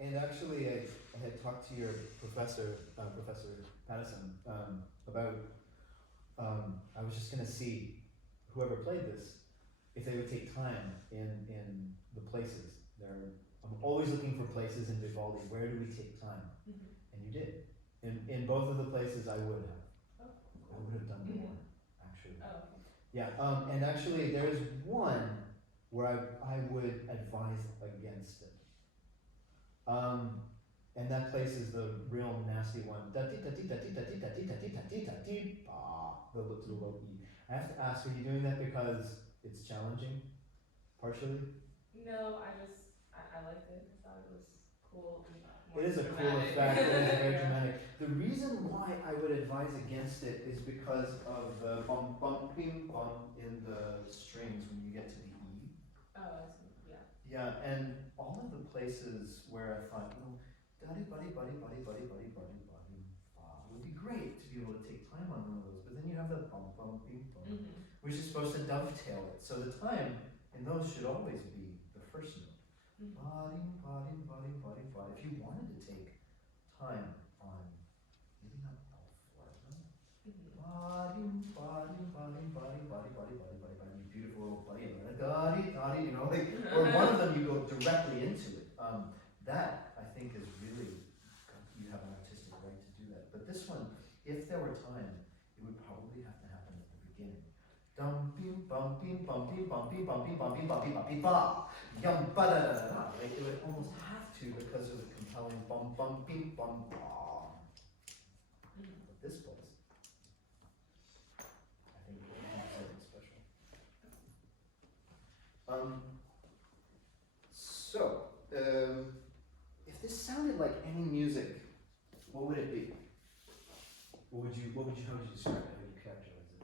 And actually, I had talked to your professor, Professor Pattison, about. I was just gonna see whoever played this, if they would take time in the places. I'm always looking for places in Vivaldi. Where do we take time? And you did. In both of the places, I would have. I would have done more, actually. Oh, okay. Yeah. And actually, there's one where I would advise against it. And that place is the real nasty one. The low E. I have to ask, are you doing that because it's challenging? Partially? No, I liked it. I thought it was cool. It is a cool effect. It is very dramatic. The reason why I would advise against it is because of the bum bum bing bum in the strings when you get to the E. Oh, I see. Yeah. Yeah, and all of the places where I thought, buddy, buddy, buddy, buddy, buddy, buddy, buddy, buddy, it would be great to be able to take time on one of those. But then you have the bum bum bing bum, which is supposed to dovetail it. So the time in those should always be the first note. Body, body, body, body, body. If you wanted to take time on, maybe not all four of them. Body, body, body, body, body, body, body, body, body, beautiful little body, body, body, you know, like, or one of them you go directly into it. That I think is really, you have an artistic right to do that. But this one, if there were time, it would probably have to happen at the beginning. Dum bim bum bim bum bim bum bim bum bim bum bim bum bim bum bim ba yum ba da da da da. Right? It would almost have to because of the compelling bum bum bim bum ba. But this place, I think it would be something special. If this sounded like any music, what would it be? How would you describe it? How would you characterize it?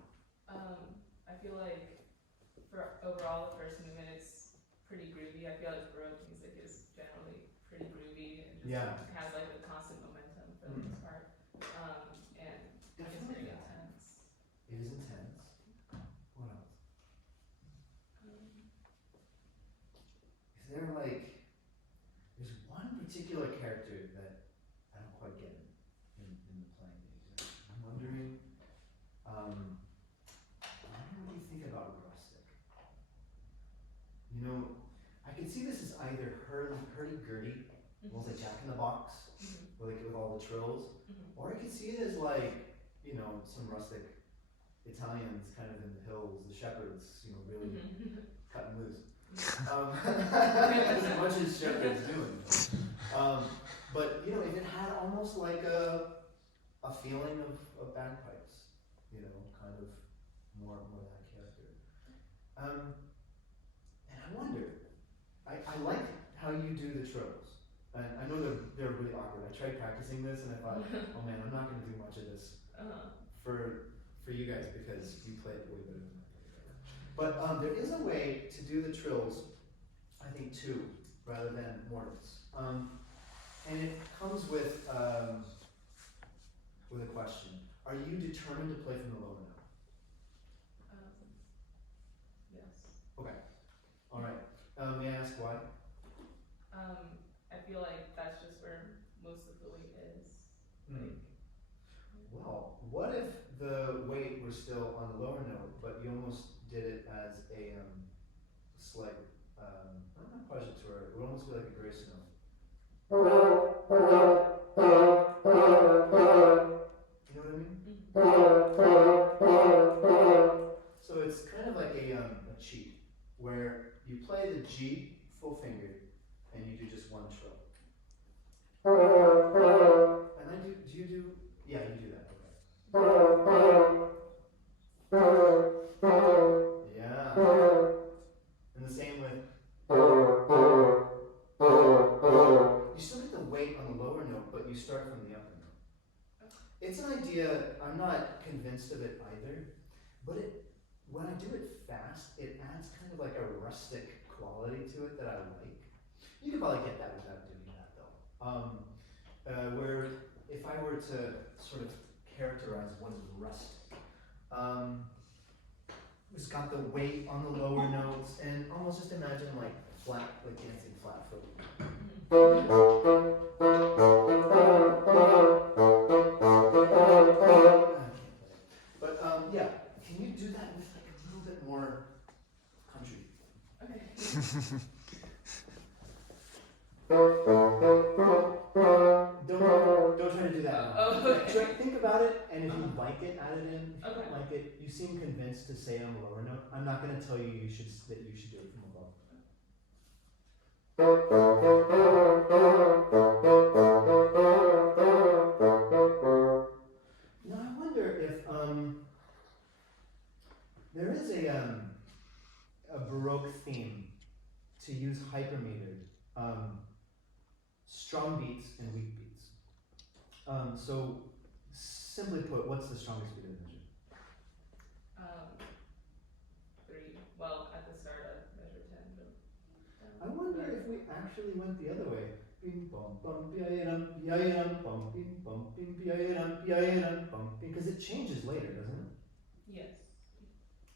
I feel like for overall the first movement it's pretty groovy. I feel like Baroque music is generally pretty groovy and just has like a constant momentum for the most part. And it's very intense. It is intense. What else? Is there like, there's one particular character that I don't quite get in the playing days. I'm wondering, what do you think about rustic? You know, I can see this as either hurdy-gurdy, almost like Jack in the Box, with all the trills, or I could see it as like, you know, some rustic Italians kind of in the hills, the shepherds, you know, really cutting loose. As much as shepherds doing. But you know, if it had almost like a feeling of bagpipes, you know, kind of more that character. And I wonder, I like how you do the trills. And I know they're really awkward. I tried practicing this and I thought, oh man, I'm not going to do much of this for you guys because you play it way better than I play. But there is a way to do the trills, I think, two rather than mortals. And it comes with a question. Are you determined to play from the lower note? Yes. Okay. All right. May I ask why? I feel like that's just where most of the weight is. Well, what if the weight were still on the lower note, but you almost did it as a slight, not quadrature, it would almost be like a grace note. You know what I mean? So it's kind of like a cheat, where you play the G full fingered, and you do just one trill. And then do you do, yeah, you do that, okay. Yeah. And the same with, you still get the weight on the lower note, but you start from the upper note. It's an idea, I'm not convinced of it either, but when I do it fast, it adds kind of like a rustic quality to it that I like. You could probably get that without doing that though. Where if I were to sort of characterize what is rustic, it's got the weight on the lower notes, and almost just imagine like dancing flat foot. But yeah, can you do that with like a little bit more country? Okay. Don't try to do that now. Oh, okay. Think about it, and if you like it, add it in. If you Okay. don't like it, you seem convinced to say on a lower note. I'm not going to tell you that you should do it from above. Now I wonder if there is a Baroque theme to use hypermetered, strong beats and weak beats. So simply put, what's the strongest beat of the measure? 3. Well, at the start I measure 10, but I wonder if we actually went the other way. Bim bum bum bim bum bim bum, because it changes later, doesn't it? yes.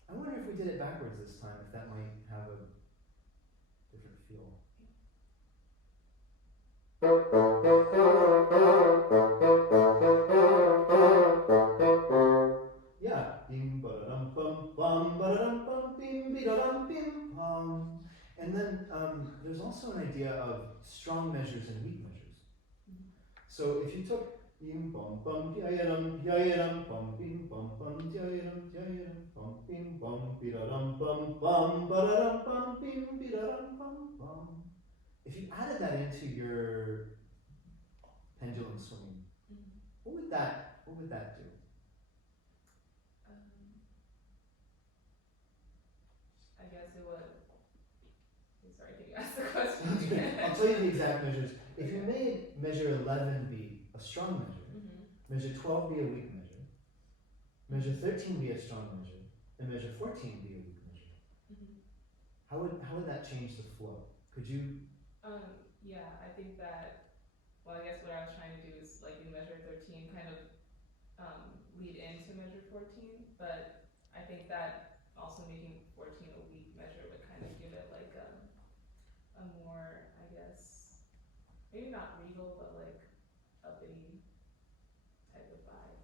I wonder if we did it backwards this time, if that might have a different feel. Yeah. Bim ba-da-dum bum bum ba-da-dum bum bim bi-da-dum bim bum. And then there's also an idea of strong measures and weak measures. So if you took bim bum bum bi-da-dum bum bim bum bum bum bim bum bi-da-dum bum bum ba-da-dum bum bim bi-da-dum bum bum. If you added that into your pendulum swinging, what would that do? I guess it would. Sorry, can you ask the question again? I'll tell you the exact measures. If you made measure 11 be a strong measure, measure 12 be a weak measure, measure 13 be a strong measure, and measure 14 be a weak measure, how would that change the flow? Could you? Yeah, I think that. Well, I guess what I was trying to do is like in measure 13, kind of lead into measure 14, but I think that also making 14 a weak measure would kind of give it like a more, I guess, maybe not regal, but like uppity type of vibe.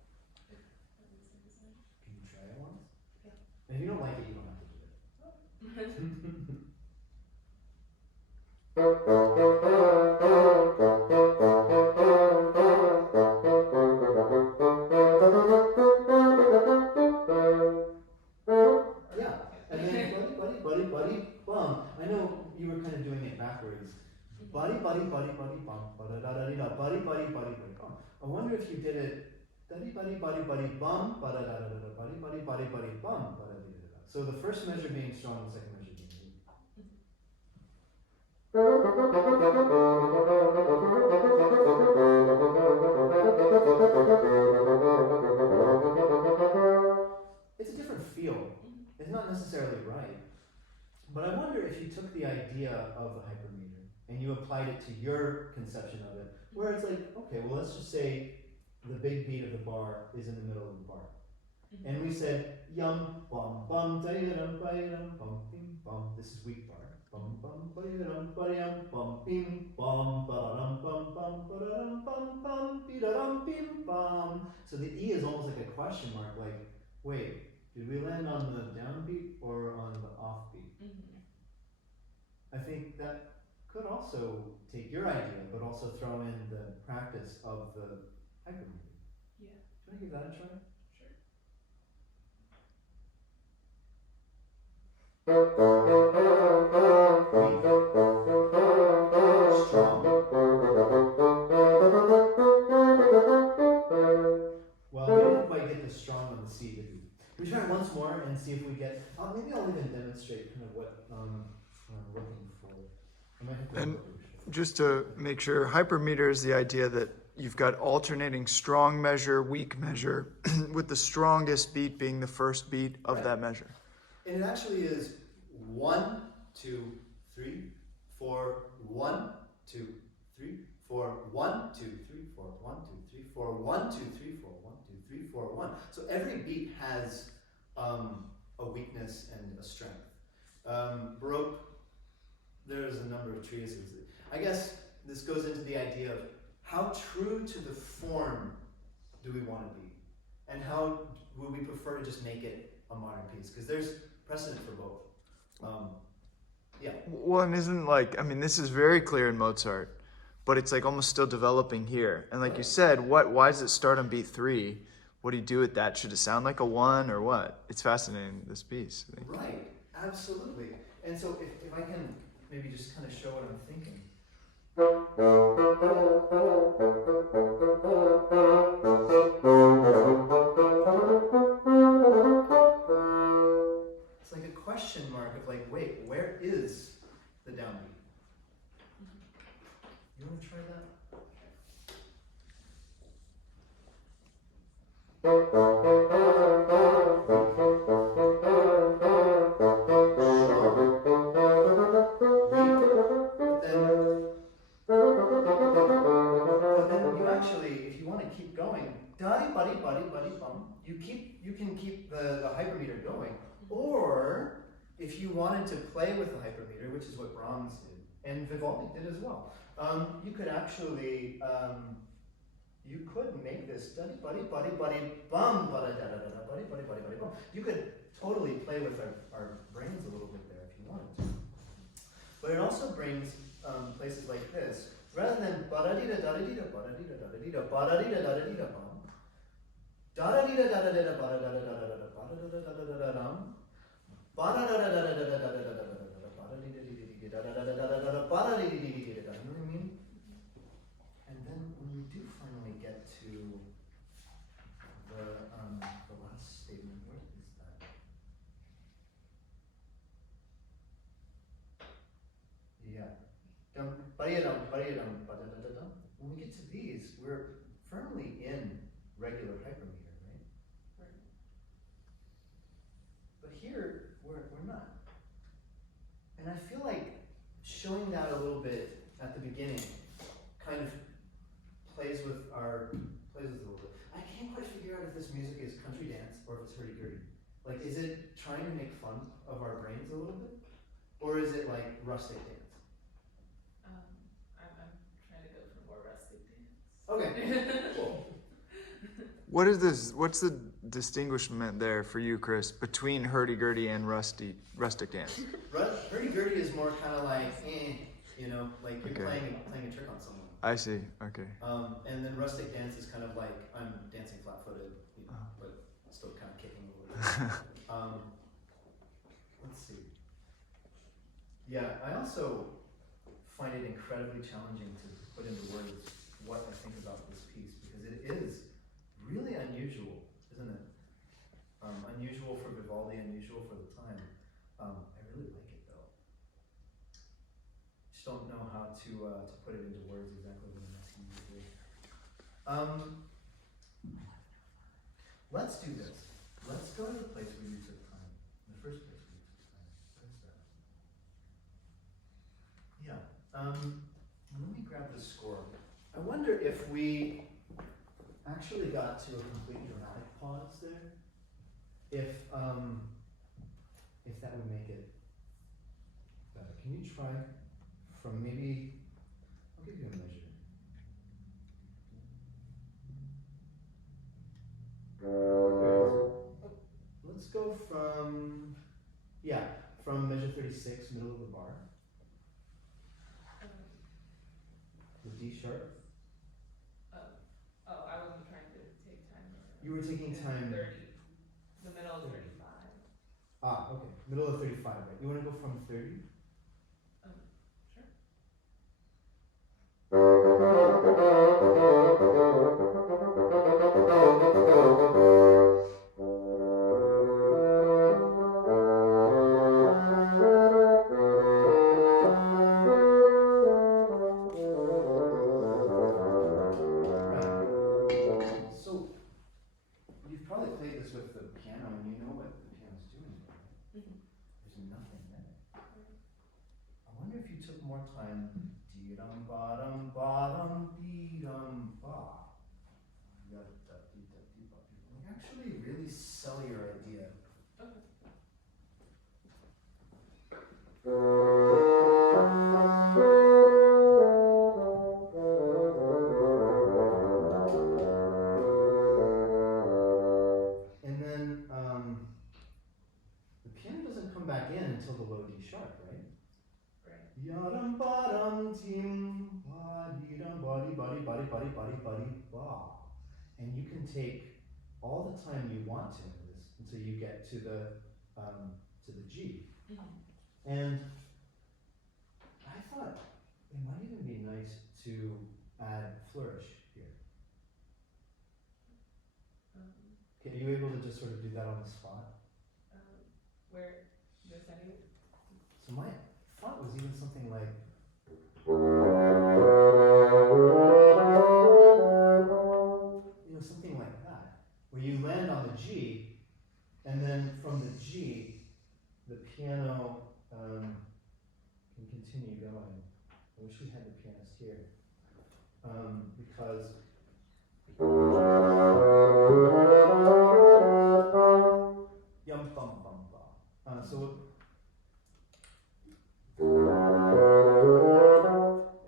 If that makes sense. Can you try it once? Yeah. And if you don't like it, you don't have to do it. Yeah, and then buddy, bum. I know you were kind of doing it backwards. Buddy, bum, ba-da-da-da-dee-da, buddy, bum. I wonder if you did it, buddy, bum, ba-da-da-da-da, buddy, bum, ba-da-da-da-da. So the first measure being strong, the second measure being weak. It's a different feel. It's not necessarily right. But I wonder if you took the idea of the hypermeter and you applied it to your conception of it, where it's like, okay, well, let's just say the big beat of the bar is in the middle of the bar. And we said, yum, bum, bum, da-yum, ba-yum, bum, bim, bum. This is weak bar. Bum, bum, ba-yum, ba-yum, bum, bim, bum, ba-da-dum, bum, ba-da-dum, bum, bi-da-dum, bim, bum. So the E is almost like a question mark, like, wait, did we land on the downbeat or on the offbeat? I think that could also take your idea, but also throw in the practice of the hypermeter. Yeah. Do you want to give that a try? Strong. Well, we didn't quite get the strong on the C, did we? We try it once more and see if we get. Maybe I'll even demonstrate kind of what I'm looking for. I might have to And just to make sure, hypermeter is the idea that you've got alternating strong measure, weak measure, with the strongest beat being the first beat of that measure. And it actually is 1, 2, 3, 4, 1, 2, 3, 4, 1, 2, 3, 4, 1, 2, 3, 4, 1, 2, 3, 4, 1, 2, 3, 4, 1. So every beat has a weakness and a strength. Baroque, there's a number of treatises. I guess this goes into the idea of how true to the form do we want to be, and how would we prefer to just make it a modern piece? Because there's precedent for both. Yeah. Well, and isn't like, I mean, this is very clear in Mozart, but it's like almost still developing here. And like you said, why does it start on beat 3? What do you do with that? Should it sound like a 1 or what? It's fascinating, this piece. I think. Right, absolutely. And so if I can maybe just kind of show what I'm thinking. It's like a question mark of like, wait, where is the downbeat? You want to try that? You can keep the hypermeter going, or if you wanted to play with the hypermeter, which is what Brahms did, and Vivaldi did as well, you could actually you could make this buddy buddy buddy buddy bum buddy da da da buddy buddy buddy buddy bum. You could totally play with our brains a little bit there if you wanted to, but it also brings places like this rather than ba da da da da da ba da da da da ba da da da da da bum. Da da da da da da da ba da da da da da da ba da da da da da da dum ba da da da da da da da da da da da ba da da da da da da da da da ba da da da da da. You know what I mean? And then when we do finally get to the last statement, what is that? Yeah. Dum ba da dum ba da dum ba da da da dum. When we get to these, we're firmly in regular hypermeter. Here, we're not. And I feel like showing that a little bit at the beginning kind of plays with a little bit. I can't quite figure out if this music is country dance or if it's hurdy-gurdy. Like, is it trying to make fun of our brains a little bit? Or is it like rustic dance? I'm trying to go for more rustic dance. Okay, cool. What is this? What's the distinguishment there for you, Chris, between hurdy-gurdy and rustic dance? Hurdy-gurdy is more kind of like, you know, like you're playing a trick on someone. I see. Okay. And then rustic dance is kind of like I'm dancing flat-footed, you know, but still kind of kicking a little bit. Let's see. Yeah, I also find it incredibly challenging to put into words what I think about this piece because it is really unusual, isn't it? Unusual for Vivaldi, unusual for the time. I really like it though. Just don't know how to put it into words exactly what I'm asking you to do. Let's do this. Let's go to the place where you took time. The first place where you took time. Where's that? Yeah. Let me grab the score. I wonder if we actually got to a complete dramatic pause there. If that would make it better. Can you try from maybe, I'll give you a measure. Let's go from measure 36, middle of the bar. The D sharp. I wasn't trying to take time. You were taking time. 30. The middle of 35. Okay. Middle of 35, right? You want to go from 30? Sure. Actually really sell your idea. ba. And you can take all the time you want to in this until you get to the G. And I thought it might even be nice to add flourish here. Are you able to just sort of do that on the spot? Where just anyway. So my thought was even something like, something like that, where you land on the G, and then from the G, the piano can continue going. I wish we had the pianist here, because yum bum bum ba. So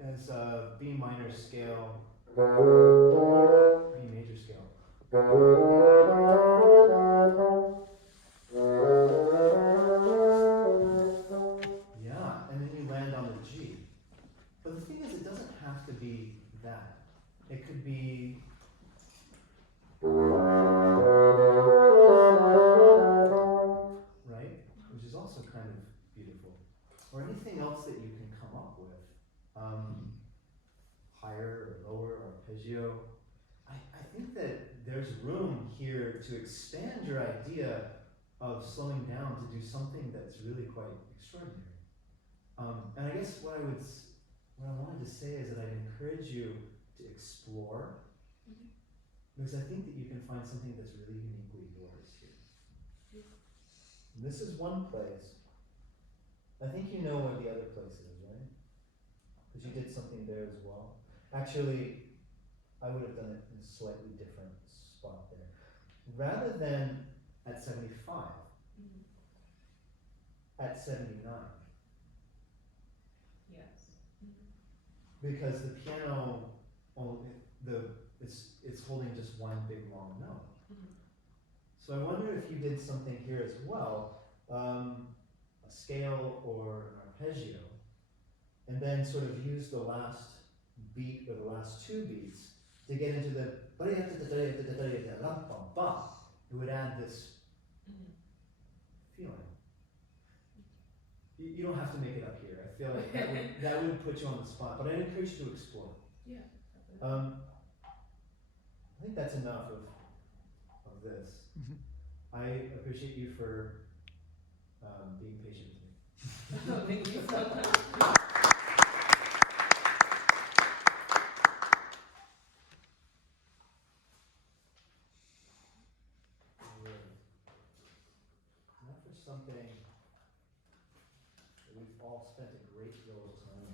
as B minor scale, B major scale. Yeah, and then you land on the G. But the thing is, it doesn't have to be that. It could be right, which is also kind of beautiful. Or anything else that you can come up with. Higher or lower arpeggio. I think that there's room here to expand your idea of slowing down to do something that's really quite extraordinary. And I guess what I wanted to say is that I'd encourage you to explore, because I think that you can find something that's really uniquely yours here. And this is one place. I think you know where the other place is, right? Because you did something there as well. Actually, I would have done it in a slightly different spot there. Rather than at 75, at 79. Yes. Because the piano, it's holding just one big long note. So I wonder if you did something here as well, a scale or an arpeggio, and then sort of use the last beat or the last two beats to get into the it would add this feeling. You don't have to make it up here. I feel like that would put you on the spot, but I encourage you to explore. Yeah. I think that's enough of this. I appreciate you for being patient with me. Oh, thank you so much. Now for something that we've all spent a great deal of time on.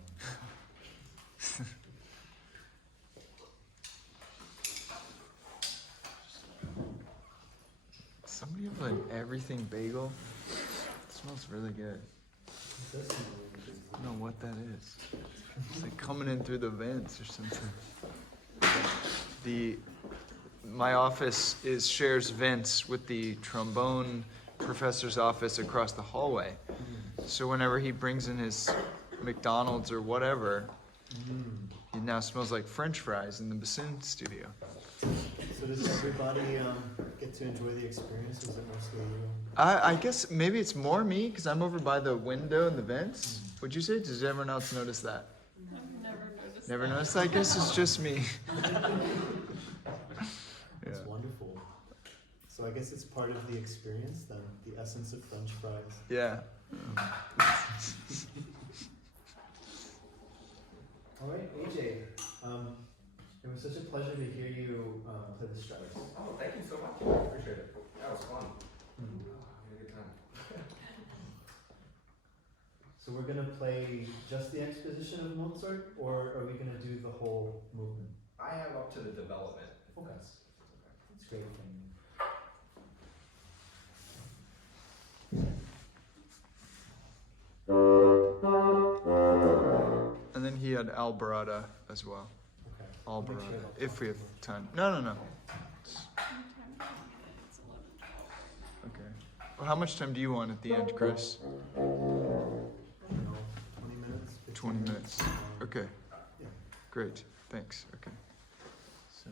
Somebody have an everything bagel? It smells really good. It does smell really good. I don't know what that is. It's like coming in through the vents or something. My office shares vents with the trombone professor's office across the hallway. So whenever he brings in his McDonald's or whatever, it now smells like French fries in the bassoon studio. So does everybody get to enjoy the experience? Is it mostly you? I guess maybe it's more me because I'm over by the window and the vents. Would you say? Does everyone else notice that? I've never noticed. Never noticed that? I guess it's just me. That's wonderful. So I guess it's part of the experience then, the essence of French fries. Yeah. All right, AJ, it was such a pleasure to hear you play the Strauss. Oh, thank you so much. I appreciate it. That was fun. I had a good time. So we're going to play just the exposition of Mozart, or are we going to do the whole movement? I have up to the development. Okay. That's great. Thank you. And then he had Alborada as well. Okay. Alborada, if we have time. No. Okay. Well, how much time do you want at the end, Chris? I don't know, 20 minutes? 20 minutes. Okay. Yeah. Great. Thanks. Okay. So.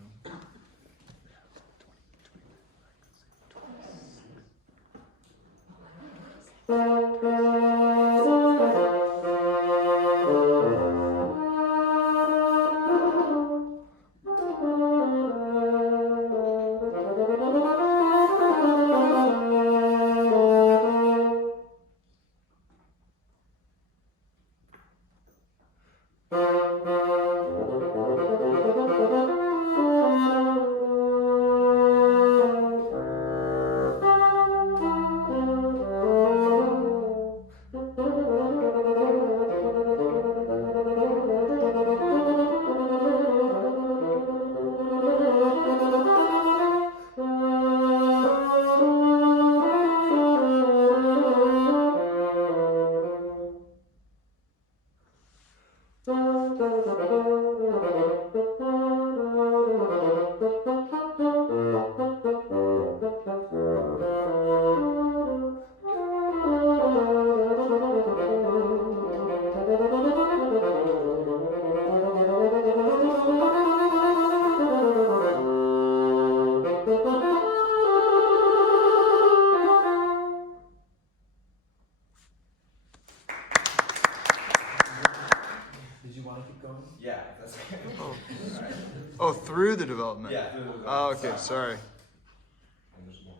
Did you want to keep going? Yeah, that's okay. Oh. Alright. Oh, through the development. Yeah. Oh, okay. Sorry. And there's more.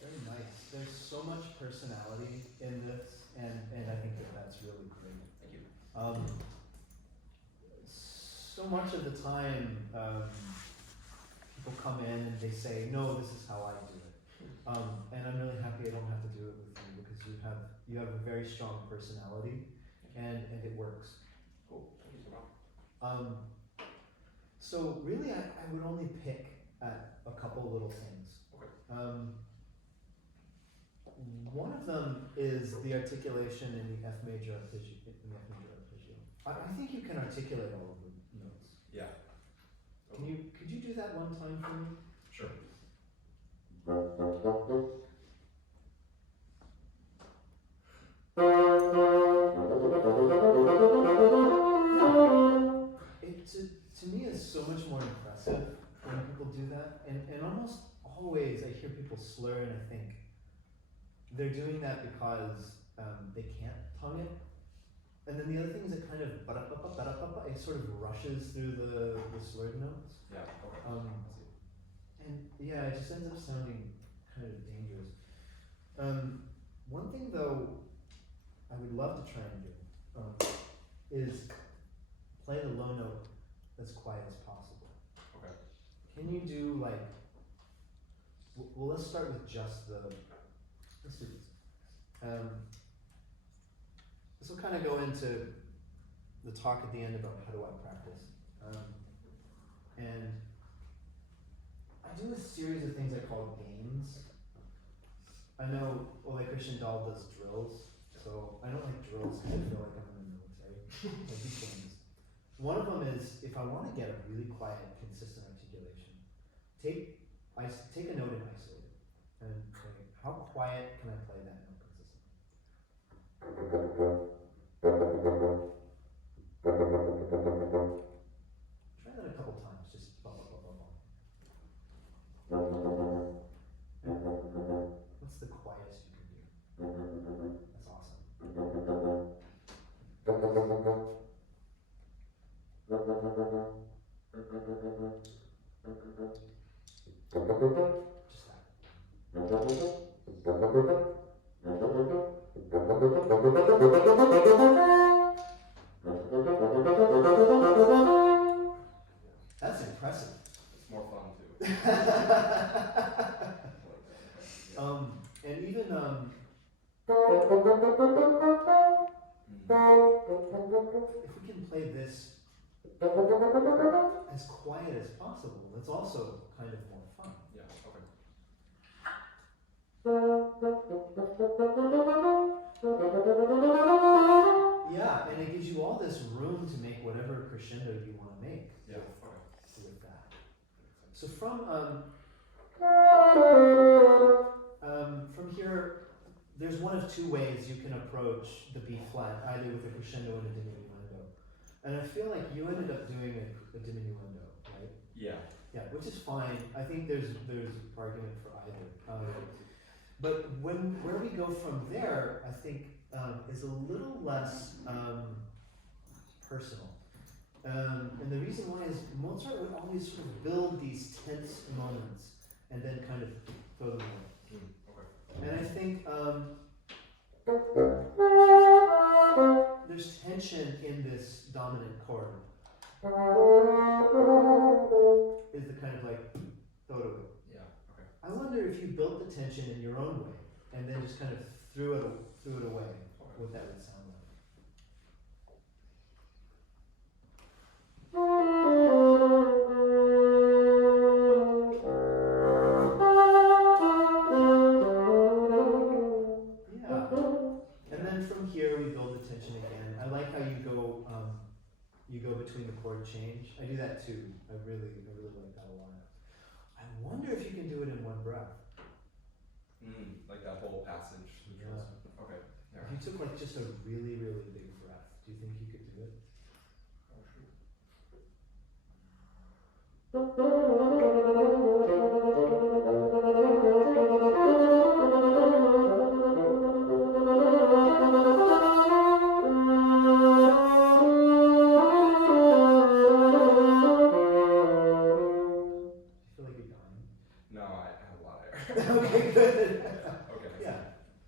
Very nice. There's so much personality in this, and I think that that's really great. Thank you. So much of the time, people come in and they say, "No, this is how I do it," and I'm really happy I don't have to do it with you because you have a very strong personality, and it works. Cool. Thank you so much. So really, I would only pick at a couple little things. Okay. One of them is the articulation in the F major arpeggio. I think you can articulate all of the notes. Yeah. Could you do that one time for me? Sure. It to me is so much more impressive when people do that, and almost always I hear people slur and I think they're doing that because they can't tongue it. And then the other thing is it kind of it sort of rushes through the slurred notes. Yeah. Okay. Um, I see. And yeah, it just ends up sounding kind of dangerous. One thing though I would love to try and do is play the low note as quiet as possible. Okay. Can you do like, well let's start with just let's do this. This will kind of go into the talk at the end about how do I practice. And I do a series of things I call games. I know Ole Christian Dahl does drills, so I don't like drills because I feel like I'm in the military. I do games. One of them is if I want to get a really quiet, consistent articulation, take a note and isolate it, and say, how quiet can I play that note consistently? Try that a couple times, just blah, blah, blah, blah, blah. What's the quietest you can do? That's awesome. Just that. That's impressive. It's more fun too. And even if we can play this as quiet as possible, that's also kind of more fun. Yeah, okay. Yeah, and it gives you all this room to make whatever crescendo you want to make. Yeah, okay. With that. So from here, there's one of two ways you can approach the B flat, either with a crescendo and a diminuendo. And I feel like you ended up doing a diminuendo, right? Yeah. Yeah, which is fine. I think there's argument for either. But where we go from there, I think, is a little less personal. And the reason why is Mozart would always sort of build these tense moments and then kind of throw them away. Okay. And I think there's tension in this dominant chord. Is the kind of like throw it away. Yeah. Okay. I wonder if you built the tension in your own way and then just kind of threw it away, what that would sound like. Yeah. And then from here we build the tension again. I like how you go between the chord change. I do that too. I really like that a lot. I wonder if you can do it in one breath. Like that whole passage. Yeah. Okay. Yeah. If you took like just a really big breath, do you think you could do it? Oh, shoot. Do you feel like you're dying? No, I have a lot of air. Okay, good. Okay. Yeah.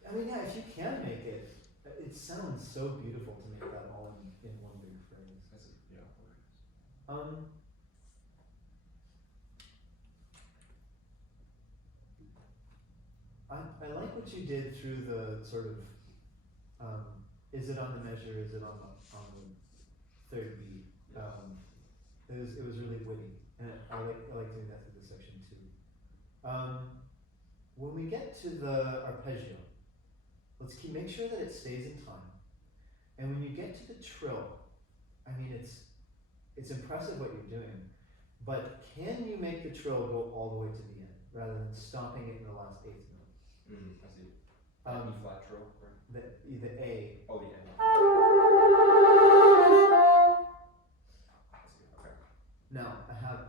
I mean, yeah, if you can make it, it sounds so beautiful to make that all in one big phrase. I see. Yeah. Okay. I like what you did through the sort of, is it on the measure, is it on the third beat? It was really witty, and I like doing that through this section too. When we get to the arpeggio, let's make sure that it stays in time. And when you get to the trill, I mean, it's impressive what you're doing, but can you make the trill go all the way to the end rather than stopping it in the last eighth note? I see. E flat trill, right? The A. Oh, the end. I see. Okay. Now I have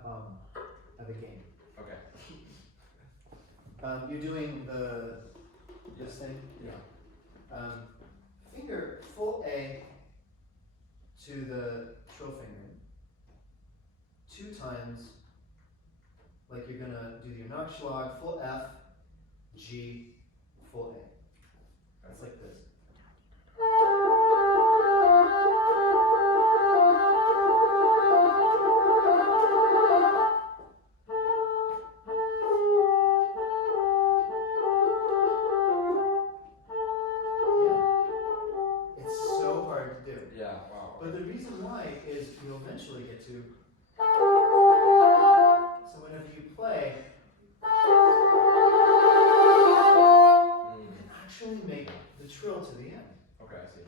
a game. Okay. You're doing this thing. Yeah. Finger full A to the trill finger 2 times, like you're gonna do your Nachschlag, full F, G, full A. It's like this. But the reason why is you'll eventually get to. So whenever you play, you can actually make the trill to the end. Okay, I see.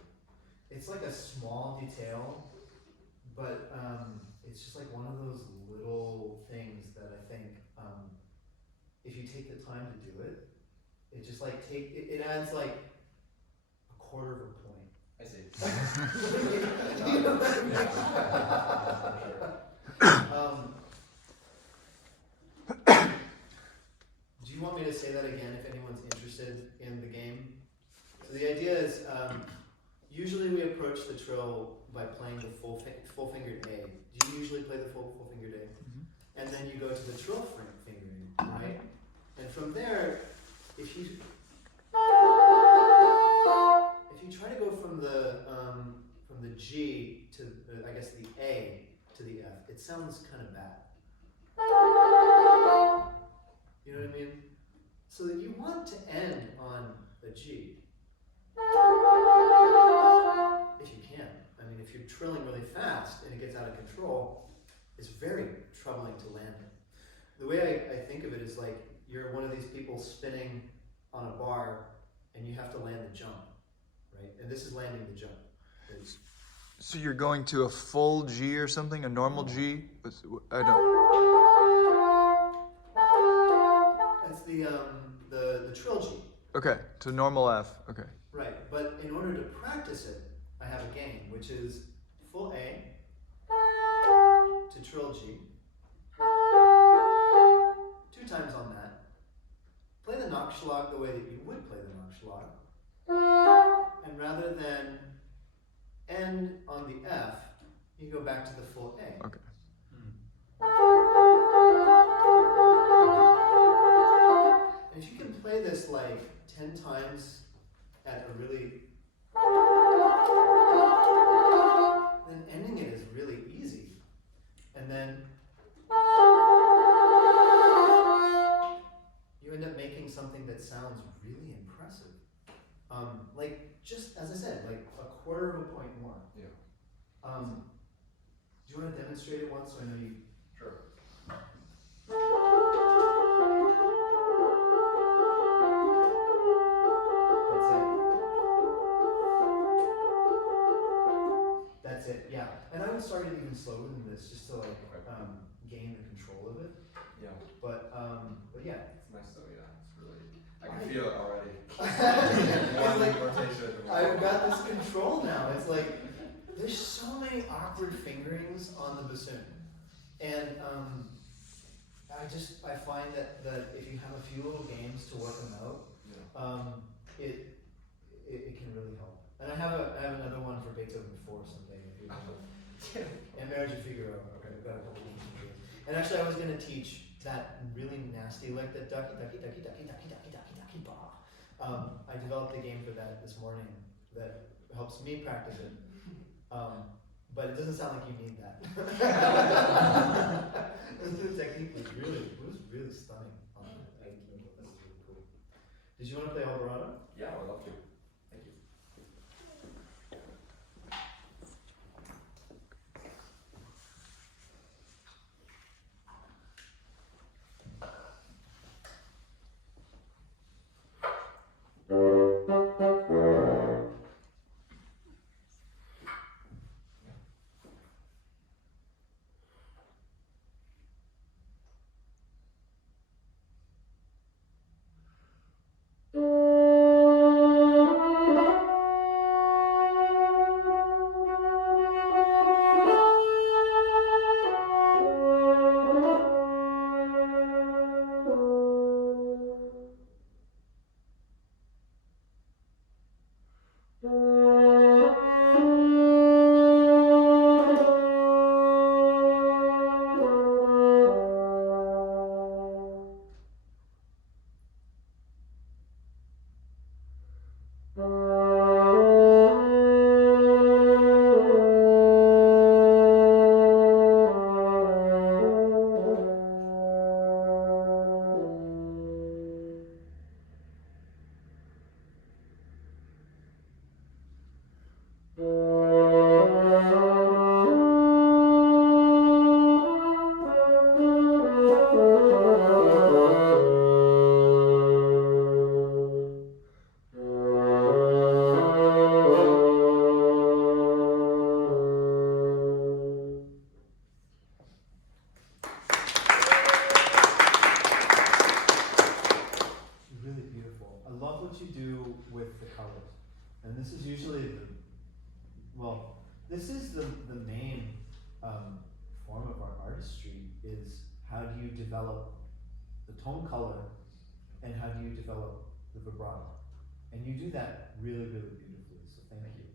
It's like a small detail, but it's just like one of those little things that I think if you take the time to do it, it just like it adds like a quarter of a point. I see. You know what I mean? Do you want me to say that again if anyone's interested in the game? So the idea is, usually we approach the trill by playing the full fingered A. Do you usually play the full fingered A? Mm-hmm. And then you go to the trill fingering, right? And from there, if you G to, I guess the A to the F, it sounds kind of bad. You know what I mean? So that you want to end on a G. If you can. I mean, if you're trilling really fast and it gets out of control, it's very troubling to land it. The way I think of it is like you're one of these people spinning on a bar and you have to land the jump, right? And this is landing the jump. So you're going to a full G or something, a normal G? I don't. That's the trill G. Okay, to normal F. Okay. Right, but in order to practice it, I have a game, which is full A to trill G, 2 times on that. Play the Nachschlag the way that you would play the Nachschlag, and rather than end on the F, you go back to the full A. Okay. And if you can play this like 10 times at a really, then ending it is really easy. And then you end up making something that sounds really impressive. Like, just as I said, like a quarter of a point more. Yeah. Do you want to demonstrate it once so I know you? Sure. That's it, yeah. And I would start it even slower than this, just to like gain the control of it. Yeah. But yeah. It's nice though, yeah. It's really, I can feel it already. It's like, rotation. I've got this control now. It's like, there's so many awkward fingerings on the bassoon. And I find that if you have a few little games to work them out, it can really help. And I have another one for Beethoven 4 someday if you want. And Marriage of Figaro. Okay, I've got a couple of games. And actually I was gonna teach that really nasty, like the ducky ducky ducky ducky ducky ducky ducky ducky ba. I developed a game for that this morning that helps me practice it. But it doesn't sound like you need that. The technique was really stunning on it. This is really cool. Did you want to play Alborada? Yeah, I would love to. Thank you. This is the main form of our artistry, is how do you develop the tone color and how do you develop the vibrato. And you do that really, really beautifully, so thank you.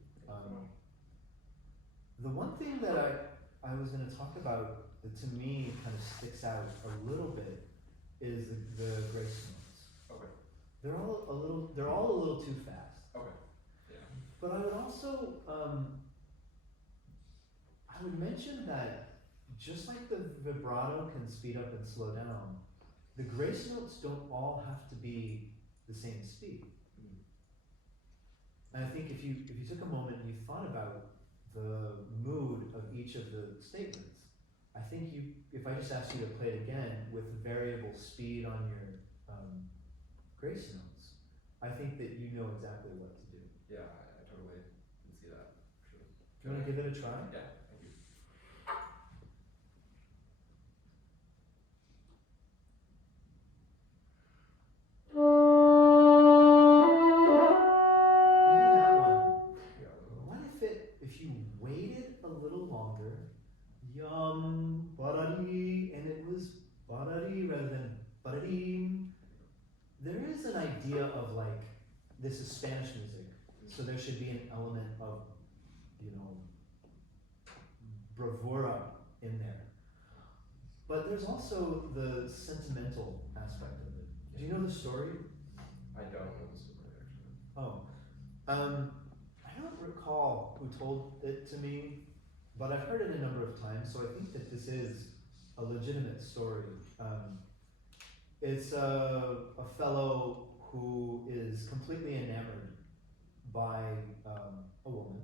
The one thing that I was going to talk about that to me kind of sticks out a little bit is the grace notes. Okay. They're all a little too fast. Okay. Yeah. But I would also I would mention that just like the vibrato can speed up and slow down, the grace notes don't all have to be the same speed. And I think if you took a moment and you thought about the mood of each of the statements, I think if I just asked you to play it again with variable speed on your grace notes, I think that you know exactly what to do. Yeah, I totally can see that. Sure. Do you want to give it a try? Yeah, thank you. Even that one. Yeah, What if you waited a little longer, yum, ba-da-dee, and it was ba-da-dee rather than ba-da-dee. There is an idea of like, this is Spanish music, so there should be an element of, bravura in there. But there's also the sentimental aspect of it. Do you know the story? I don't know the story actually. Oh, I don't recall who told it to me, but I've heard it a number of times, so I think that this is a legitimate story. It's a fellow who is completely enamored by a woman,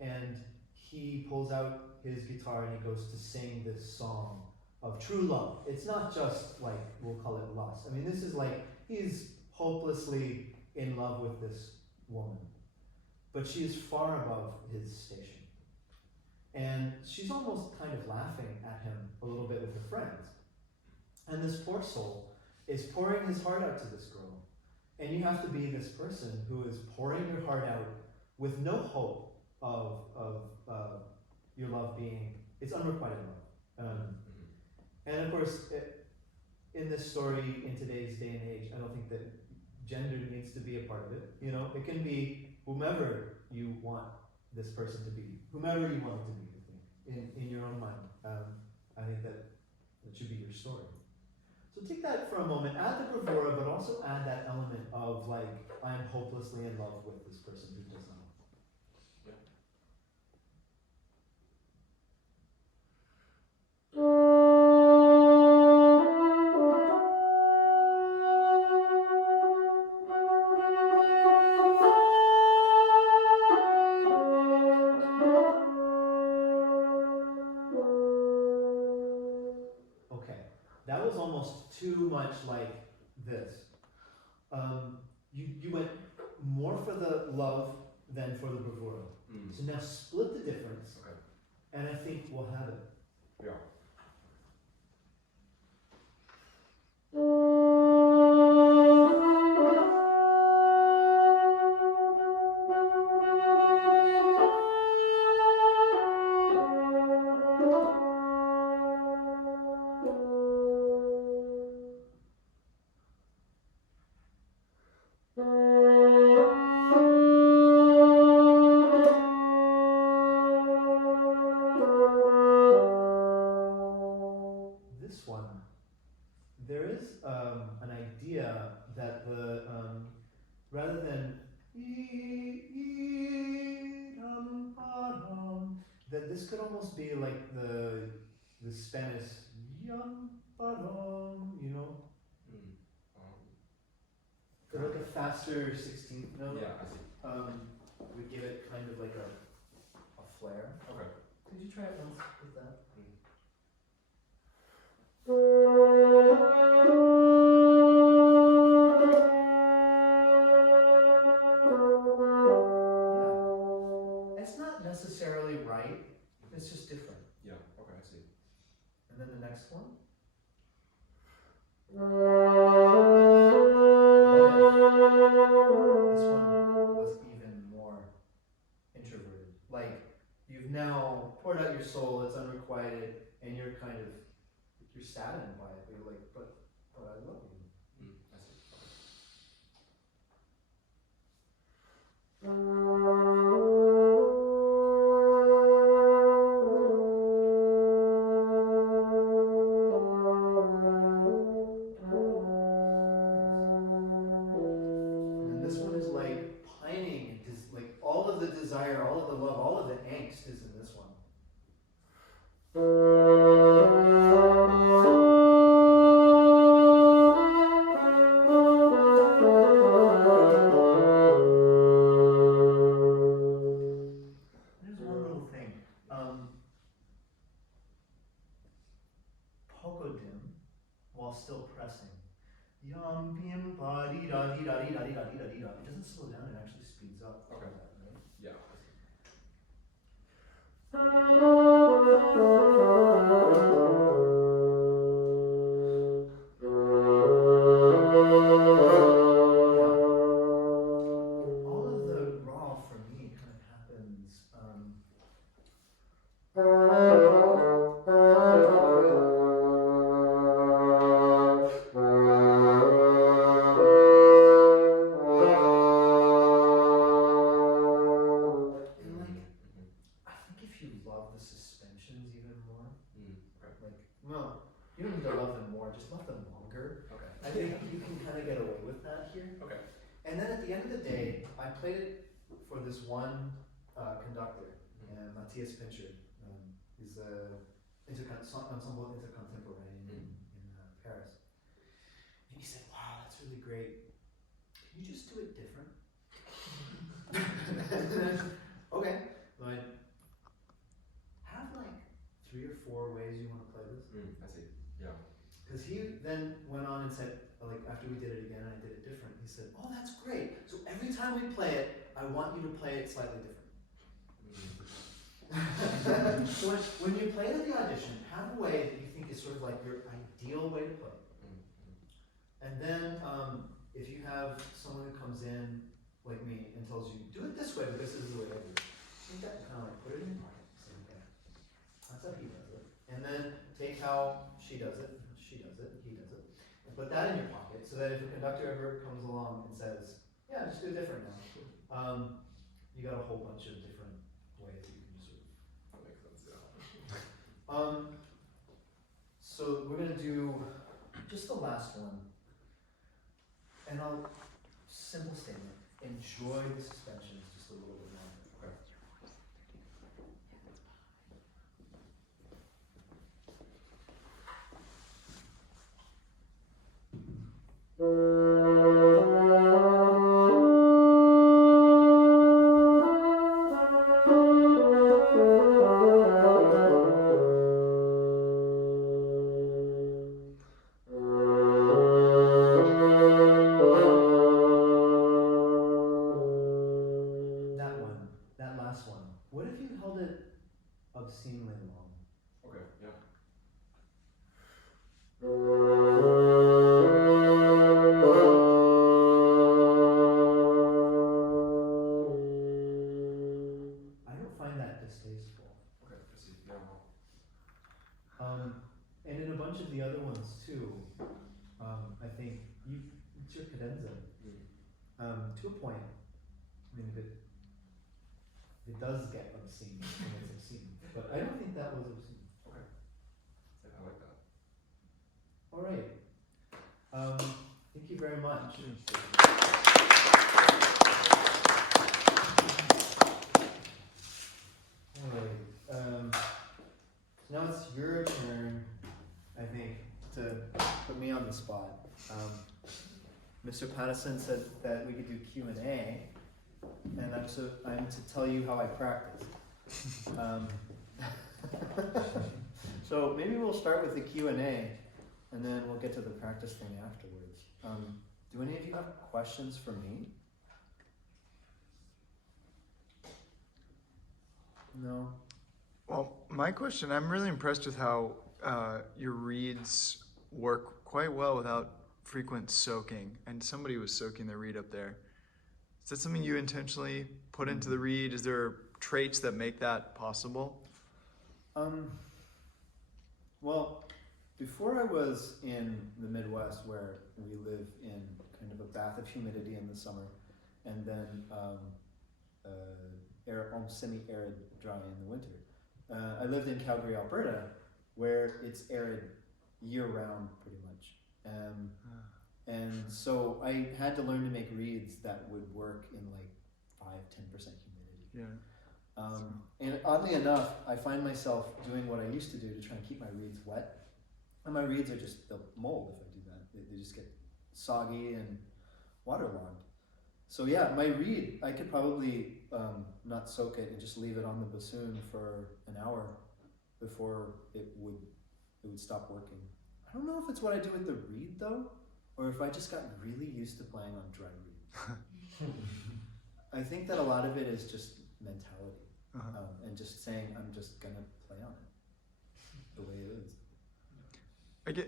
and he pulls out his guitar and he goes to sing this song of true love. It's not just like, we'll call it lust. I mean, this is like, he's hopelessly in love with this woman, but she is far above his station. And she's almost kind of laughing at him a little bit with her friends. And this poor soul is pouring his heart out to this girl. And you have to be this person who is pouring your heart out with no hope of your love being, it's unrequited love. And of course, in this story, in today's day and age, I don't think that gender needs to be a part of it. It can be whomever you want this person to be, whomever you want it to be, I think, in your own mind. I think that should be your story. So take that for a moment, add the bravura, but also add that element of like, I am hopelessly in love with this person who does not. Okay, that was almost too much like this. You went more for the love than for the bravura. So now split the difference, Okay. and I think we'll have it. Yeah. This one, there is an idea that the rather than that this could almost be like the Spanish yum like a faster 16th note. Yeah, I see. Would give it kind of like a flair. Okay. Could you try it once with that? Yeah. It's not necessarily right, it's just different. Yeah, okay, I see. And then the next one. This one was even more introverted. Like, you've now poured out your soul, it's unrequited, and you're saddened by it. You're like, but I love you. I see. And then this one is like pining, like all of the desire, all of the the love, all of the angst is in this one. There's one little thing. Pogodim, while still pressing. Yum bim ba dee da dee da dee da dee da dee da dee da. It doesn't slow down, it actually speeds up. Okay. That, right? Yeah. All of the raw for me kind of happens. And like, I think if you love the suspensions even more, Okay. like, well, you don't need to love them more, just love them longer. Okay. I think you can kind of get away with that here. Okay. And then at the end of the day, I played it for this one conductor, Matthias Pincher. He's a ensemble intercontemporain in Paris. And he said, "Wow, that's really great. Can you just do it different?" Okay, but have like 3 or 4 ways you want to play this. I see. Yeah. Because he then went on and said, like after we did it again and I did it different, he said, "Oh, that's great. So every time we play it, I want you to play it slightly different." So when you play it at the audition, have a way that you think is sort of like your ideal way to play. And then if you have someone who comes in like me and tells you, "Do it this way because this is the way I do it," take that and kind of like put it in your pocket. Say, "Okay, that's how he does it." And then take how she does it, he does it, and put that in your pocket so that if a conductor ever comes along and says, "Yeah, just do it different now," you got a whole bunch of different ways that you can just sort of. That makes sense. Yeah. So we're gonna do just the last one, and I'll simple statement: enjoy the suspensions just a little bit longer. Okay. That last one. What if you held it obscenely long? Okay. Yeah. I don't find that distasteful. Okay. I see. Yeah. And in a bunch of the other ones too, I think it's your cadenza. To a point. I mean, if it does get obscene, then it's obscene. But I don't think that was obscene. Okay. I like that. All right. Thank you very much. All right. Now it's your turn, I think, to put me on the spot. Mr. Pattison said that we could do Q&A, and I'm to tell you how I practice. So maybe we'll start with the Q&A, and then we'll get to the practice thing afterwards. Do any of you have questions for me? No? Well, my question, I'm really impressed with how your reeds work quite well without frequent soaking. And somebody was soaking the reed up there. Is that something you intentionally put into the reed? Is there traits that make that possible? Well, before I was in the Midwest, where we live in kind of a bath of humidity in the summer, and then semi-arid dry in the winter. I lived in Calgary, Alberta, where it's arid year-round pretty much. And so I had to learn to make reeds that would work in like 5-10% humidity. Yeah. And oddly enough, I find myself doing what I used to do to try and keep my reeds wet. And my reeds are just, they'll mold if I do that. They just get soggy and waterlogged. So yeah, my reed, I could probably not soak it and just leave it on the bassoon for an hour before it would stop working. I don't know if it's what I do with the reed though, or if I just got really used to playing on dry reed. I think that a lot of it is just mentality, and just saying I'm just gonna play on it the way it is.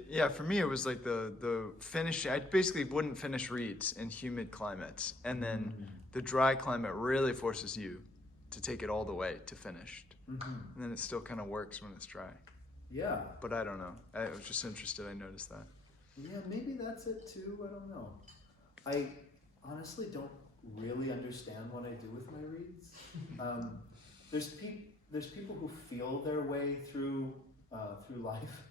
Yeah, for me it was like the finish. I basically wouldn't finish reeds in humid climates, and then the dry climate really forces you to take it all the way to finished, and then it still kind of works when it's dry. Yeah. But I don't know. I was just interested. I noticed that. Yeah, maybe that's it too. I don't know. I honestly don't really understand what I do with my reeds. There's people who feel their way through life.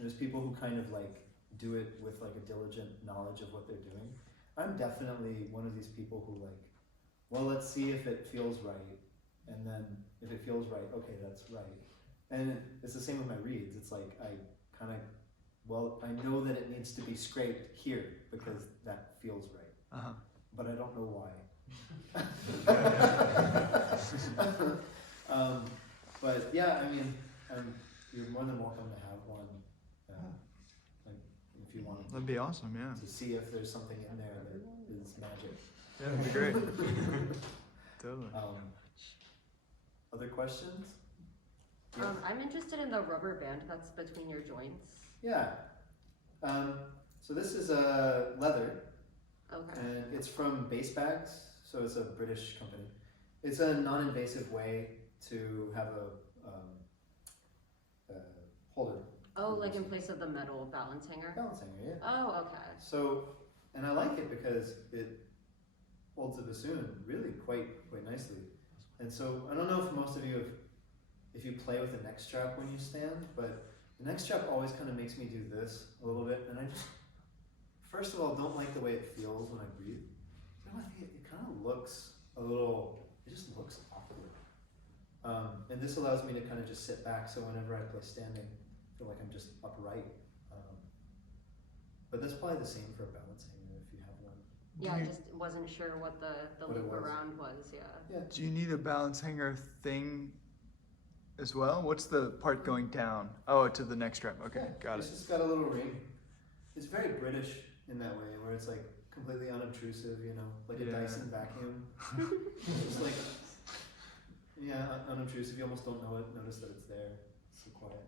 There's people who kind of like do it with like a diligent knowledge of what they're doing. I'm definitely one of these people who like, well, let's see if it feels right, and then if it feels right, okay, that's right. And it's the same with my reeds. It's like I kind of, well, I know that it needs to be scraped here because that feels right, but I don't know why. But yeah, I mean, you're more than welcome to have one. Like if you want. That'd be awesome, yeah. To see if there's something in there that is magic. Yeah, that'd be great. Totally. Other questions? I'm interested in the rubber band that's between your joints. Yeah. So this is a leather. Okay. And it's from Bass Bags, so it's a British company. It's a non-invasive way to have a holder. Oh, like in place of the metal balance hanger? Balance hanger, yeah. Oh, okay. So, and I like it because it holds the bassoon really quite nicely. And so, I don't know if most of you if you play with a neck strap when you stand, but the neck strap always kind of makes me do this a little bit, and I just, first of all, don't like the way it feels when I breathe. I think it kind of looks a little, it just looks awkward. And this allows me to kind of just sit back, so whenever I play standing, I feel like I'm just upright. But that's probably the same for a balance hanger if you have one. Yeah, I just wasn't sure what the What it loop was. around was, yeah. Do you need a balance hanger thing as well? What's the part going down? Oh, to the neck strap. Okay, got it. It's just got a little ring. It's very British in that way, where it's like completely unobtrusive, you know, like a Dyson vacuum. It's like, yeah, unobtrusive. You almost don't notice that it's there. It's so quiet.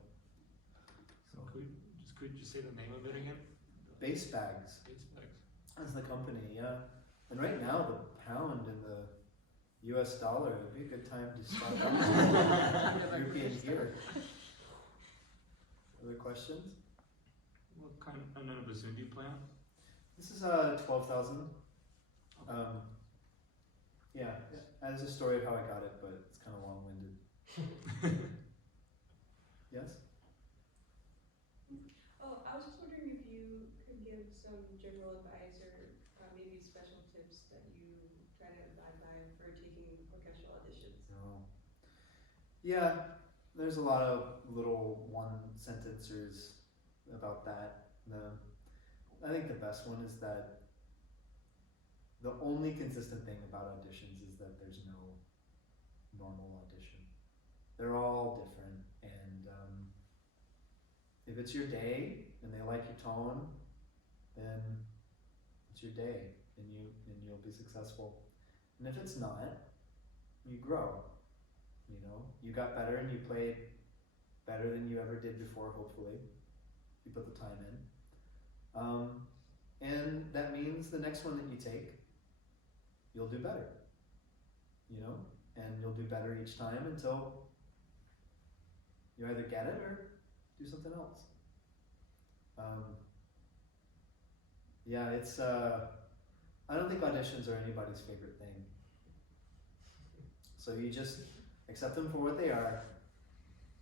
So Could you say the name of it again? Bass Bags. Bass Bags. That's the company, yeah. And right now, the pound and the US dollar would be a good time to start up European gear. Other questions? What kind of bassoon do you play on? This is 12,000. Yeah, it has a story of how I got it, but it's kind of long-winded. Yes? Oh, I was just wondering if you could give some general advice or maybe special tips that you try to abide by for taking orchestral auditions. No. Yeah, there's a lot of little one-sentencers about that. I think the best one is that the only consistent thing about auditions is that there's no normal audition. They're all different, and if it's your day and they like your tone, then it's your day, and you'll be successful. And if it's not, you grow. You know, you got better and you played better than you ever did before. Hopefully, you put the time in. And that means the next one that you take, you'll do better, you know, and you'll do better each time until you either get it or do something else. Yeah, it's, I don't think auditions are anybody's favorite thing. So you just accept them for what they are,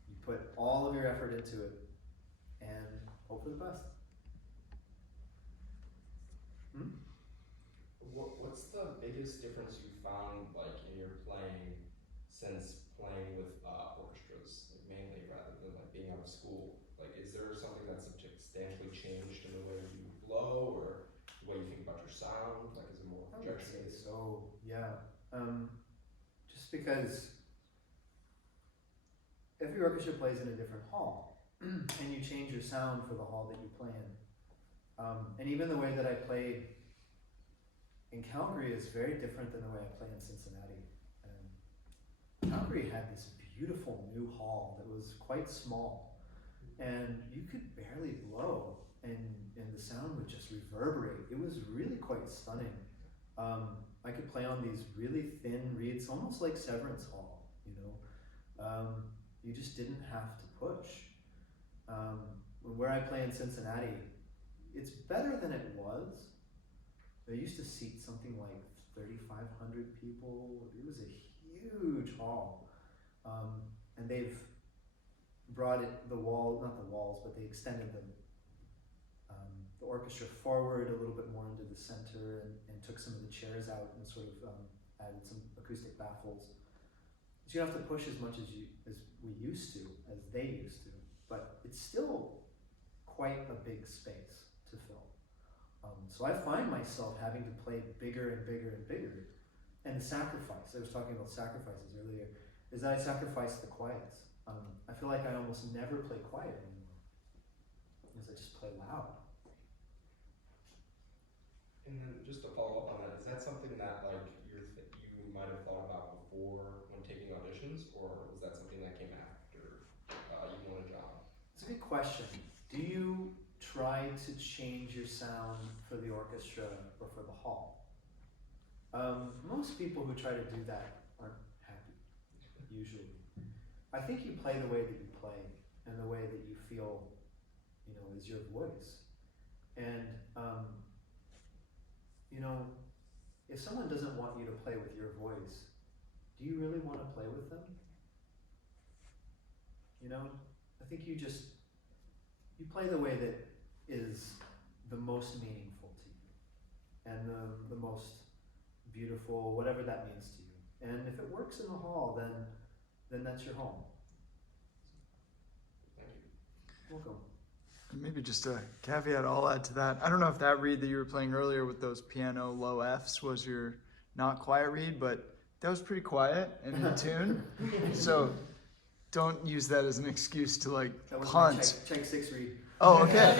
you put all of your effort into it, and hope for the best. What's the biggest difference you found, like, in your playing since playing with orchestras, like, mainly rather than like being out of school? Like, is there something that's substantially changed in the way you blow or the way you think about your sound? Like, is it more I would projection? say so, yeah. Just because every orchestra plays in a different hall, and you change your sound for the hall that you play in. And even the way that I played in Calgary is very different than the way I play in Cincinnati. Calgary had this beautiful new hall that was quite small, and you could barely blow, and the sound would just reverberate. It was really quite stunning. I could play on these really thin reeds, almost like Severance Hall, you know. You just didn't have to push. Where I play in Cincinnati, it's better than it was. They used to seat something like 3,500 people. It was a huge hall. And they've brought it, not the walls, but they extended the orchestra forward a little bit more into the center and took some of the chairs out and sort of added some acoustic baffles. So you don't have to push as much as we used to, as they used to, but it's still quite a big space to fill. So I find myself having to play bigger and bigger and bigger. And the sacrifice, I was talking about sacrifices earlier, is that I sacrifice the quiets. I feel like I almost never play quiet anymore, because I just play loud. And then just to follow up on that, is that something that like you might have thought about before when taking auditions, or was that something that came after you won a job? It's a good question. Do you try to change your sound for the orchestra or for the hall? Most people who try to do that aren't happy, usually. I think you play the way that you play and the way that you feel, you know, is your voice. And, you know, if someone doesn't want you to play with your voice, do you really want to play with them? You know, I think you play the way that is the most meaningful to you and the most beautiful, whatever that means to you. And if it works in the hall, then that's your home. Thank you. Welcome. And maybe just a caveat I'll add to that. I don't know if that read that you were playing earlier with those piano low Fs was your not quiet read, but that was pretty quiet and in tune. So don't use that as an excuse to like That was punt. my check 6 read. Oh, okay.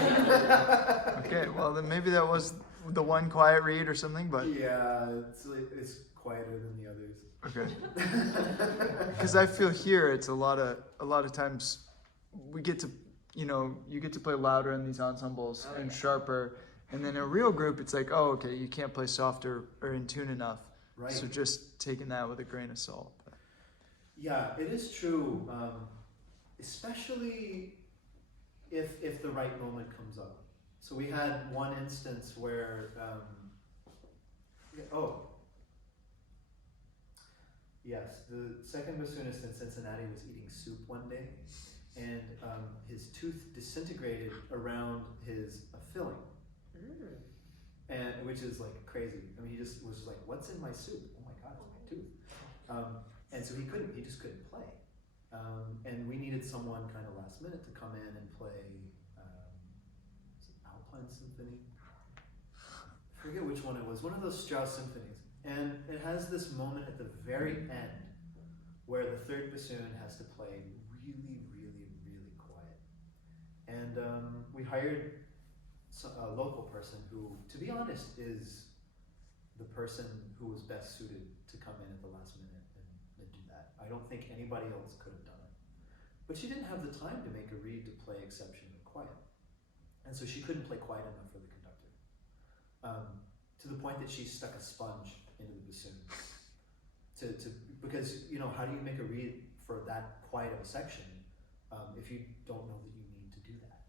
Okay, well then maybe that was the one quiet read or something, but Yeah, it's quieter than the others. okay. Because I feel here it's a lot of times we get to, you know, you get to play louder in these ensembles and sharper, and then in a real group it's like, oh, okay, you can't play softer or in tune enough. Right. So just taking that with a grain of salt. Yeah, it is true, especially if the right moment comes up. So we had one instance where, yes, the second bassoonist in Cincinnati was eating soup one day, and his tooth disintegrated around his filling, and which is like crazy. I mean, he just was like, "What's in my soup? Oh my God, it's my tooth." And so he just couldn't play. And we needed someone kind of last minute to come in and play Alpine Symphony. I forget which one it was, one of those Strauss symphonies. And it has this moment at the very end where the third bassoon has to play really, really, really quiet. And we hired a local person who, to be honest, is the person who was best suited to come in at the last minute and do that. I don't think anybody else could have done it. But she didn't have the time to make a reed to play exceptionally quiet. And so she couldn't play quiet enough for the conductor. To the point that she stuck a sponge into the bassoon. Because, you know, how do you make a reed for that quiet of a section if you don't know that you need to do that?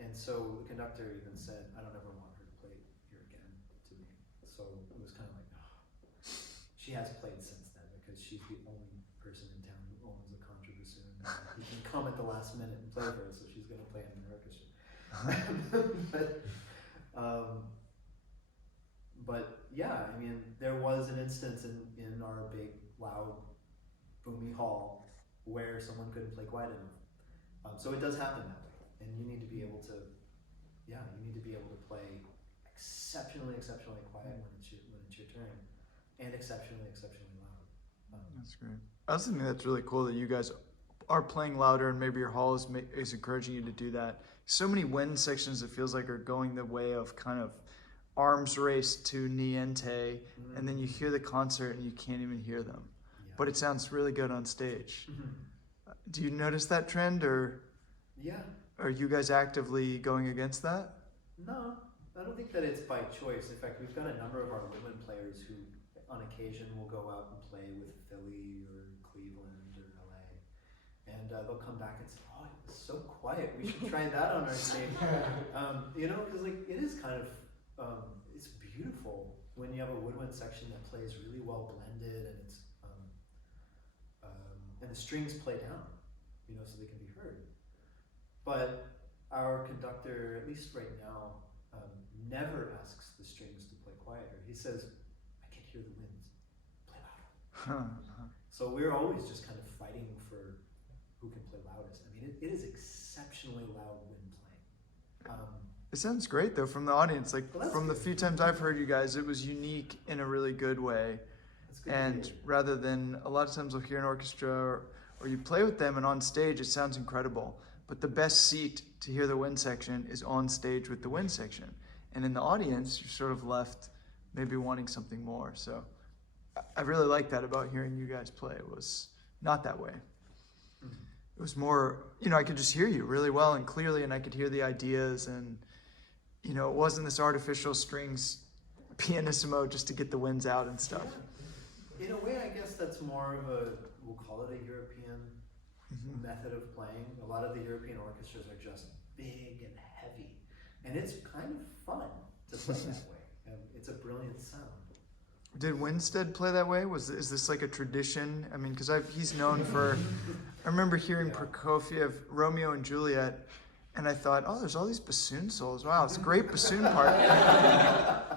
And so the conductor even said, I don't ever want her to play here again to me. So it was kind of like, oh. She has played since then because she's the only person in town who owns a contra bassoon. He can come at the last minute and play for her, so she's going to play in the orchestra. But yeah, I mean, there was an instance in our big, loud boomy hall where someone couldn't play quiet enough. So it does happen that way, and you need to be able to, you need to be able to play exceptionally quiet when it's your turn, and exceptionally loud. That's great. I also think that's really cool that you guys are playing louder, and maybe your hall is encouraging you to do that. So many wind sections, it feels like, are going the way of kind of arms race to niente, and then you hear the concert and you can't even hear them. Yeah. But it sounds really good on stage. Do you notice that trend, or Yeah. are you guys actively going against that? No, I don't think that it's by choice. In fact, we've got a number of our woodwind players who, on occasion, will go out and play with Philly or Cleveland or LA, and they'll come back and say, "Oh, it was so quiet. We should try that on our stage." Because like it is kind of, it's beautiful when you have a woodwind section that plays really well blended, and it's and the strings play down, so they can be heard. But our conductor, at least right now, never asks the strings to play quieter. He says, "I can hear the winds. Play louder." So we're always just kind of fighting for who can play loudest. I mean, it is exceptionally loud wind playing. It sounds great though from the audience. Like Well, that's from the good. few times I've heard you guys, it was unique in a really good way. That's good to And hear. rather than a lot of times we'll hear an orchestra or you play with them and on stage it sounds incredible. But the best seat to hear the wind section is on stage with the wind section. And in the audience, you're sort of left maybe wanting something more. So I really like that about hearing you guys play. It was not that way. It was more, I could just hear you really well and clearly, and I could hear the ideas, and it wasn't this artificial strings pianissimo just to get the winds out and stuff. In a way, I guess that's more of we'll call it a European method of playing. A lot of the European orchestras are just big and heavy, and it's kind of fun to play that way. It's a brilliant sound. Did Winstead play that way? Is this like a tradition? I mean, because he's known for. I remember hearing Prokofiev, Romeo and Juliet, and I thought, oh, there's all these bassoon solos. Wow, it's a great bassoon part.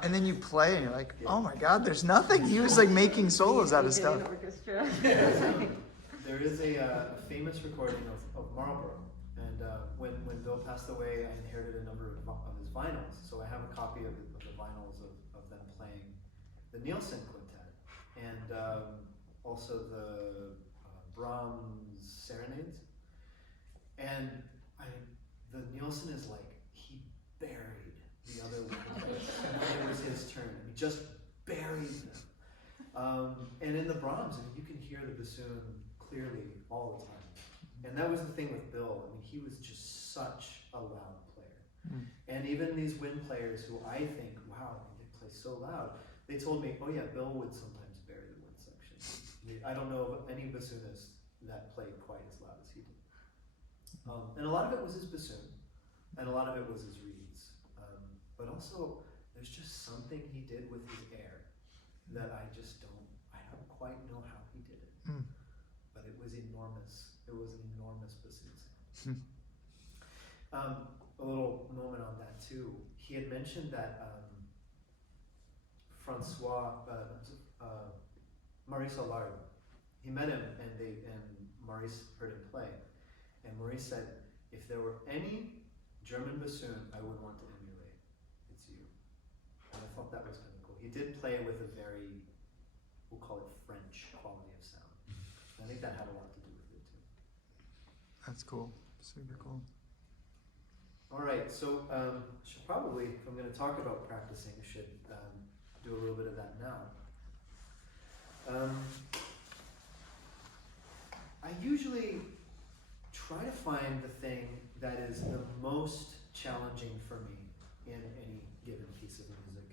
And then you play, and you're like, oh my God, there's nothing. He was like making solos out of stuff. Orchestra. There is a famous recording of Marlborough, and when Bill passed away, I inherited a number of his vinyls. So I have a copy of the vinyls of them playing the Nielsen Quintet, and also the Brahms Serenades. And the Nielsen is like, he buried the other one. It was his turn. He just buried them. And in the Brahms, you can hear the bassoon clearly all the time. And that was the thing with Bill. He was just such a loud player. And even these wind players who I think, wow, they play so loud, they told me, oh yeah, Bill would sometimes bury the wind section. I don't know of any bassoonist that played quite as loud as he did. And a lot of it was his bassoon, and a lot of it was his reeds. But also, there's just something he did with his air that I don't quite know how he did it. But it was enormous. It was an enormous bassoon sound. A little moment on that too. He had mentioned that Maurice Allard. He met him, and Maurice heard him play. And Maurice said, if there were any German bassoon I would want to emulate, it's you. And I thought that was kind of cool. He did play with a very, we'll call it French quality of sound. And I think that had a lot to do with it too. That's cool. Super cool. All right, so should probably, if I'm going to talk about practicing, I should do a little bit of that now. I usually try to find the thing that is the most challenging for me in any given piece of music,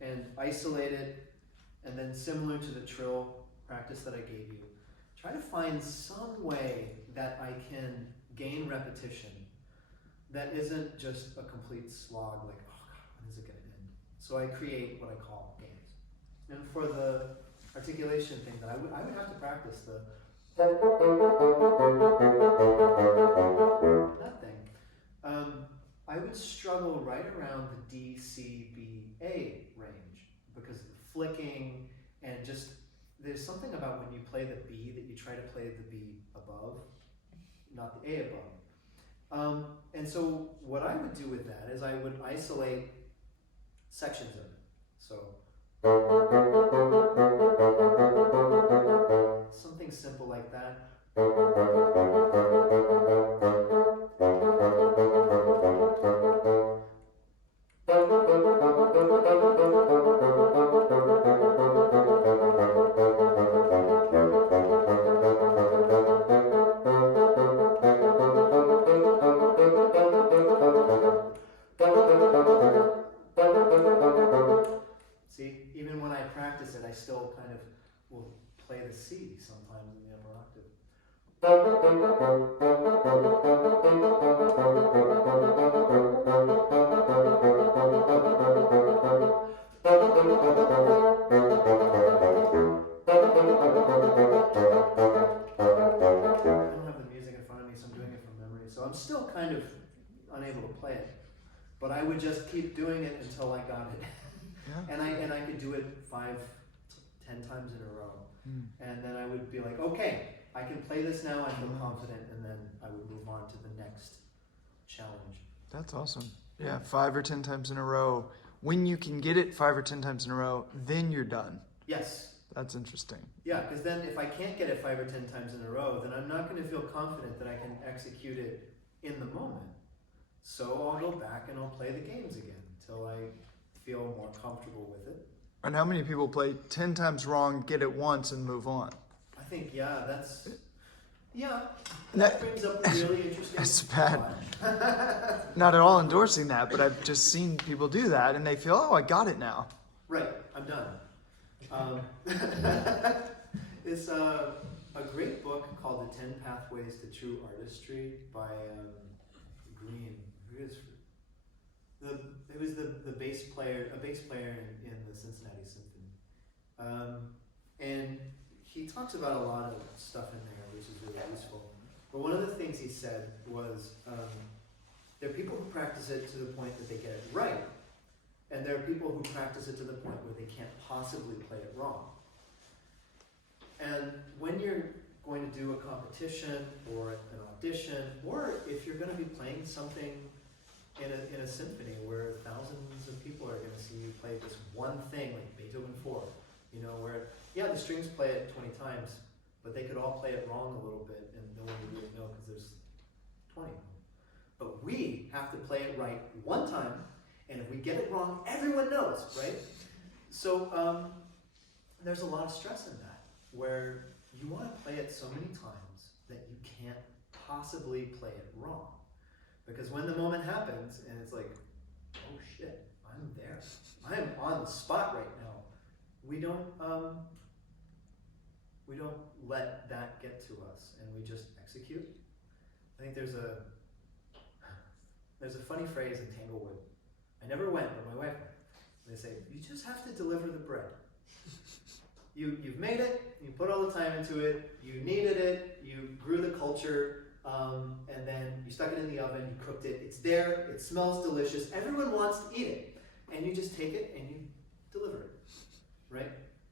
and isolate it, and then similar to the trill practice that I gave you, try to find some way that I can gain repetition that isn't just a complete slog, like, oh God, when is it going to end? So I create what I call games. And for the articulation thing, that I would have to practice that thing. I would struggle right around the D, C, B, A range, because of the flicking and just there's something about when you play the B that you try to play the B above, not the A above. And so what I would do with that is I would isolate sections of it. So something simple like that. See, even when I practice it, I still kind of will play the C sometimes in the upper octave. I don't have the music in front of me, so I'm doing it from memory. So I'm still kind of unable to play it. But I would just keep doing it until I got it. Yeah. And I could do it 5, 10 times in a row. Mm. And then I would be like, okay, I can play this now, I feel confident, and then I would move on to the next challenge. That's awesome. Yeah, 5 or 10 times in a row. When you can get it 5 or 10 times in a row, then you're done. Yes. That's interesting. Yeah, because then if I can't get it 5 or 10 times in a row, then I'm not going to feel confident that I can execute it in the moment. So I'll go back and I'll play the games again until I feel more comfortable with it. And how many people play 10 times wrong, get it once, and move on? I think, that That- brings up a really interesting That's bad. thought. Not at all endorsing that, but I've just seen people do that, and they feel, oh, I got it now. Right, I'm done. It's a great book called The 10 Pathways to True Artistry by Green. It was the bass player, a bass player in the Cincinnati Symphony. And he talks about a lot of stuff in there, which is really useful. But one of the things he said was, there are people who practice it to the point that they get it right, and there are people who practice it to the point where they can't possibly play it wrong. And when you're going to do a competition or an audition, or if you're going to be playing something in a symphony where thousands of people are going to see you play this one thing, like Beethoven 4, where, the strings play it 20 times, but they could all play it wrong a little bit, and no one would really know because there's 20 of them. But we have to play it right one time, and if we get it wrong, everyone knows, right? So there's a lot of stress in that, where you want to play it so many times that you can't possibly play it wrong. Because when the moment happens, and it's like, oh shit, I'm there. I'm on the spot right now. We don't let that get to us, and we just execute. I think there's a funny phrase in Tanglewood. I never went, but my wife went. They say, you just have to deliver the bread. You've made it, you put all the time into it, you kneaded it, you grew the culture, and then you stuck it in the oven, you cooked it, it's there, it smells delicious, everyone wants to eat it, and you just take it and you deliver it, right?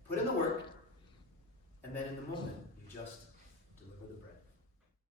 Put in the work, and then in the moment, you just